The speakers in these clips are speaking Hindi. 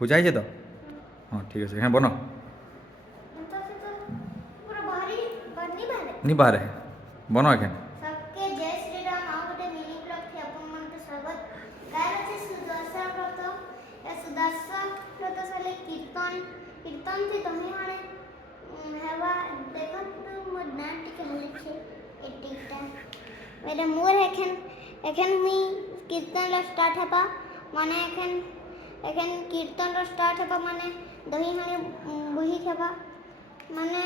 ଖୋଜା ହେଇଛେ ତ ହଁ ଠିକ୍ ଅଛେ হ্যাঁ ବନ ନି ବାହାରେ ବନ ଏଖେନ୍ सबके जय श्री राम आ गोटे मिनी ब्लॉग थी अपन मन के स्वागत गाय अछि सुदर्शन व्रत ए सुदर्शन व्रत सले कीर्तन थी तमे माने हेवा देखो तो मोर नाम टिके लिखे एटिटा मेरे मोर एखन मी कीर्तन ला स्टार्ट हेबा माने एखन कीर्तन ला स्टार्ट हेबा माने दही माने बही खेबा माने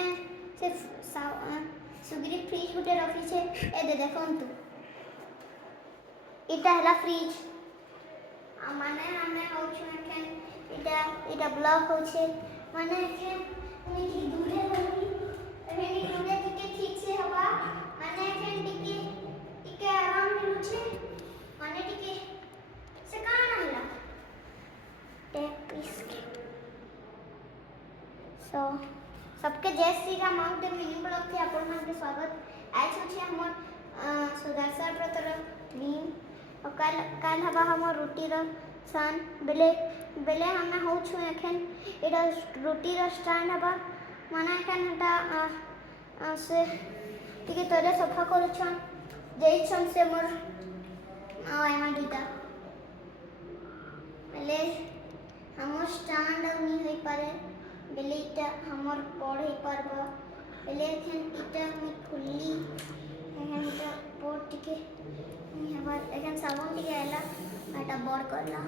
से सुग्री फ्रिज गुटे रखी छे ए दे देखंतु इटा हला फ्रिज आ माने हमें होछु एखन इटा ब्लॉक होछे माने एखन मी दूरे रही एखन दूरे टिके ठीक से हवा माने एखन टिके आराम मिलु छे माने टिके से काना हला टेप इसके सो सबके जय Shri Ram mount mini blog थे आपण मन के स्वागत आज होछि हमर सुदर्शन व्रत रो दिन और काल हवा हमर रोटी रो सान बेले हम होछु एखन एटा रोटी रो स्टैंड हवा माने एखन एटा से टिके तोरे सफा करछन जई छन से मोर एमा दीटा बेले हमर स्टैंड नहीं होई पारे बेले इटा हमर पढ़ ही पारबा बेले एखन इटा में खुल्ली एखन इटा पोट टिके हमार एखन साबुन टिके आला एटा बड़ करला